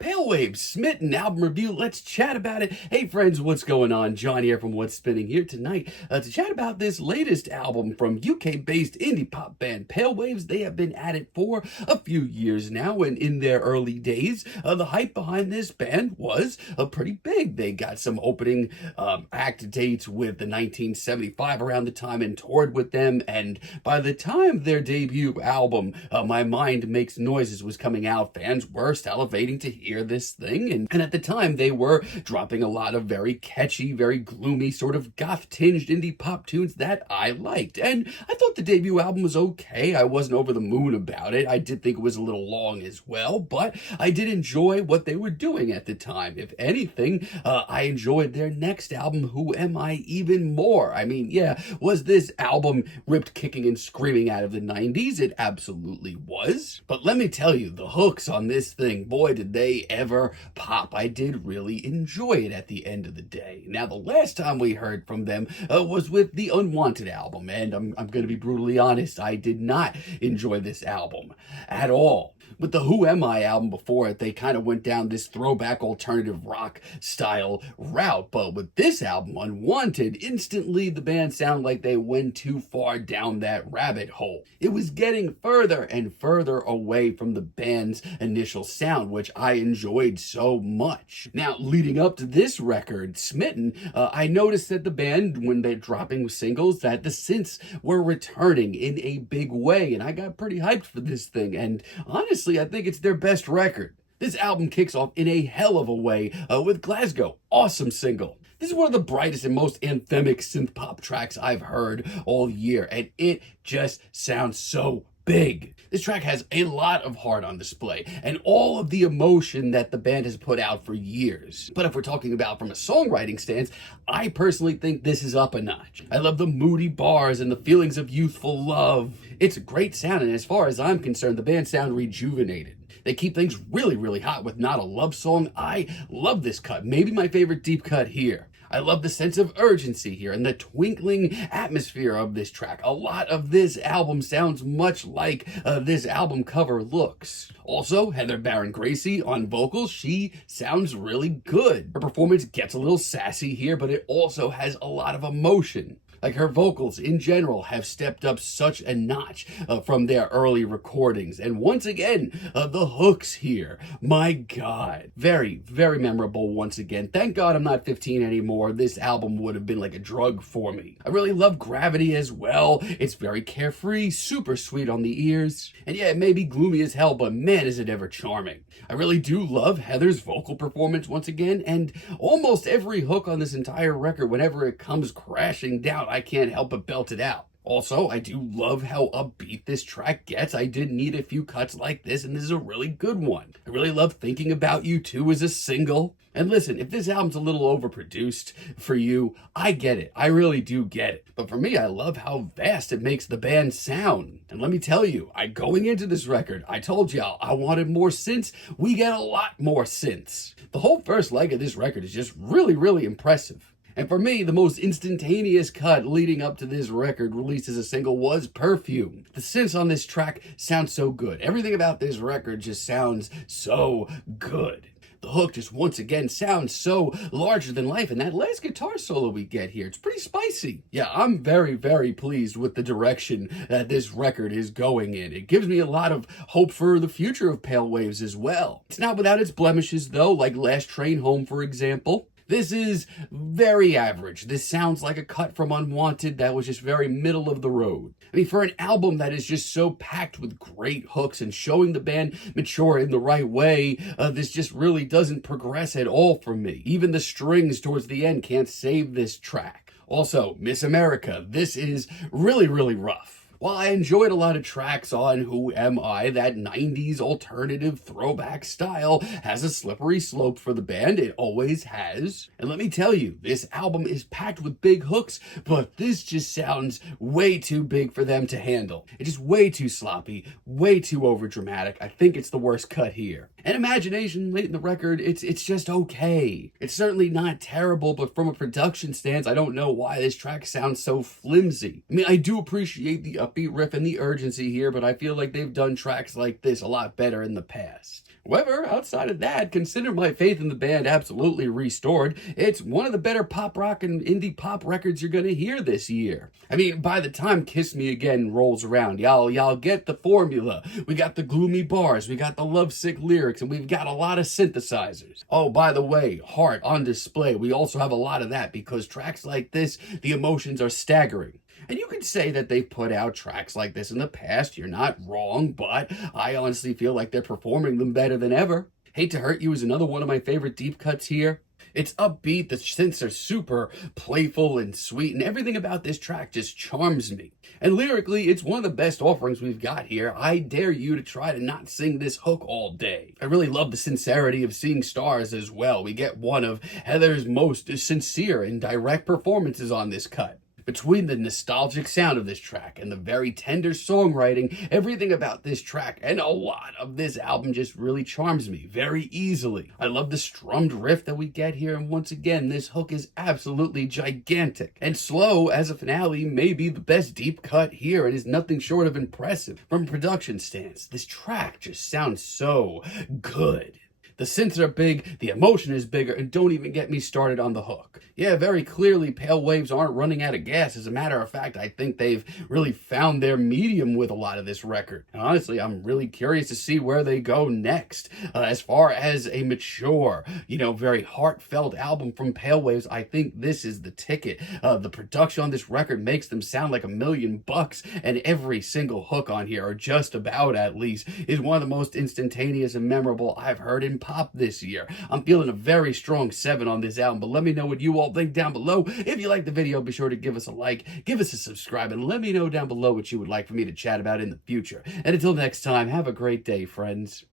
Pale Waves, Smitten album review. Let's chat about it. Hey friends, what's going on? John here from What's Spinning here tonight to chat about this latest album from UK-based indie pop band Pale Waves. They have been at it for a few years now, and in their early days, the hype behind this band was pretty big. They got some opening act dates with the 1975 around the time and toured with them, and by the time their debut album, My Mind Makes Noises, was coming out, fans were salivating to hear this thing, and at the time they were dropping a lot of very catchy, very gloomy, sort of goth-tinged indie pop tunes that I liked, and I thought the debut album was okay. I wasn't over the moon about it. I did think it was a little long as well, but I did enjoy what they were doing at the time. If anything, I enjoyed their next album, Who Am I, even more. I mean, yeah, was this album ripped kicking and screaming out of the 90s? It absolutely was, but let me tell you, the hooks on this thing, boy, did they ever pop. I did really enjoy it at the end of the day. Now, the last time we heard from them was with the Unwanted album, and I'm going to be brutally honest, I did not enjoy this album at all. With the Who Am I album before it, they kind of went down this throwback alternative rock style route. But with this album, Unwanted, instantly the band sounded like they went too far down that rabbit hole. It was getting further and further away from the band's initial sound, which I enjoyed so much. Now, leading up to this record, Smitten, I noticed that the band, when they're dropping singles, that the synths were returning in a big way, and I got pretty hyped for this thing, and honestly, I think it's their best record. This album kicks off in a hell of a way with Glasgow. Awesome single. This is one of the brightest and most anthemic synth pop tracks I've heard all year, and it just sounds so big. This track has a lot of heart on display and all of the emotion that the band has put out for years. But if we're talking about from a songwriting stance, I personally think this is up a notch. I love the moody bars and the feelings of youthful love. It's a great sound, and as far as I'm concerned, the band sound rejuvenated. They keep things really, really hot with Not a Love Song. I love this cut, maybe my favorite deep cut here. I love the sense of urgency here and the twinkling atmosphere of this track. A lot of this album sounds much like this album cover looks. Also, Heather Baron Gracie on vocals, she sounds really good. Her performance gets a little sassy here, but it also has a lot of emotion. Like, her vocals in general have stepped up such a notch from their early recordings. And once again, the hooks here, my God, very, very memorable once again. Thank God I'm not 15 anymore. This album would have been like a drug for me. I really love Gravity as well. It's very carefree, super sweet on the ears. And yeah, it may be gloomy as hell, but man, is it ever charming. I really do love Heather's vocal performance once again, and almost every hook on this entire record, whenever it comes crashing down, I can't help but belt it out. Also, I do love how upbeat this track gets. I did need a few cuts like this, and this is a really good one. I really love Thinking About You Too as a single. And listen, if this album's a little overproduced for you, I get it. I really do get it. But for me, I love how vast it makes the band sound. And let me tell you, going into this record, I told y'all I wanted more synths. We get a lot more synths. The whole first leg of this record is just really, really impressive. And for me, the most instantaneous cut leading up to this record released as a single was Perfume. The synths on this track sound so good. Everything about this record just sounds so good. The hook just once again sounds so larger than life, and that last guitar solo we get here, it's pretty spicy. Yeah, I'm very, very pleased with the direction that this record is going in. It gives me a lot of hope for the future of Pale Waves as well. It's not without its blemishes though, like Last Train Home for example. This is very average. This sounds like a cut from Unwanted that was just very middle of the road. I mean, for an album that is just so packed with great hooks and showing the band mature in the right way, this just really doesn't progress at all for me. Even the strings towards the end can't save this track. Also, Miss America, this is really, really rough. While I enjoyed a lot of tracks on Who Am I, that 90s alternative throwback style has a slippery slope for the band. It always has. And let me tell you, this album is packed with big hooks, but this just sounds way too big for them to handle. It's just way too sloppy, way too overdramatic. I think it's the worst cut here. And Imagination, late in the record, it's just okay. It's certainly not terrible, but from a production stance, I don't know why this track sounds so flimsy. I mean, I do appreciate the upbeat riff and the urgency here, but I feel like they've done tracks like this a lot better in the past. However, outside of that, consider my faith in the band absolutely restored. It's one of the better pop rock and indie pop records you're gonna hear this year. I mean, by the time Kiss Me Again rolls around, y'all get the formula. We got the gloomy bars, we got the lovesick lyrics, and we've got a lot of synthesizers. Oh, by the way, heart on display. We also have a lot of that because tracks like this, the emotions are staggering. And you can say that they've put out tracks like this in the past. You're not wrong, but I honestly feel like they're performing them better than ever. Hate to Hurt You is another one of my favorite deep cuts here. It's upbeat, the synths are super playful and sweet, and everything about this track just charms me. And lyrically, it's one of the best offerings we've got here. I dare you to try to not sing this hook all day. I really love the sincerity of Seeing Stars as well. We get one of Heather's most sincere and direct performances on this cut. Between the nostalgic sound of this track and the very tender songwriting, everything about this track and a lot of this album just really charms me very easily. I love the strummed riff that we get here, and once again, this hook is absolutely gigantic. And Slow as a finale may be the best deep cut here and is nothing short of impressive. From a production stance, this track just sounds so good. The synths are big, the emotion is bigger, and don't even get me started on the hook. Yeah, very clearly, Pale Waves aren't running out of gas. As a matter of fact, I think they've really found their medium with a lot of this record. And honestly, I'm really curious to see where they go next. As far as a mature, very heartfelt album from Pale Waves, I think this is the ticket. The production on this record makes them sound like $1,000,000, and every single hook on here, or just about at least, is one of the most instantaneous and memorable I've heard in pop this year. I'm feeling a very strong 7 on this album, but let me know what you all think down below. If you like the video, be sure to give us a like, give us a subscribe, and let me know down below what you would like for me to chat about in the future. And until next time, have a great day, friends.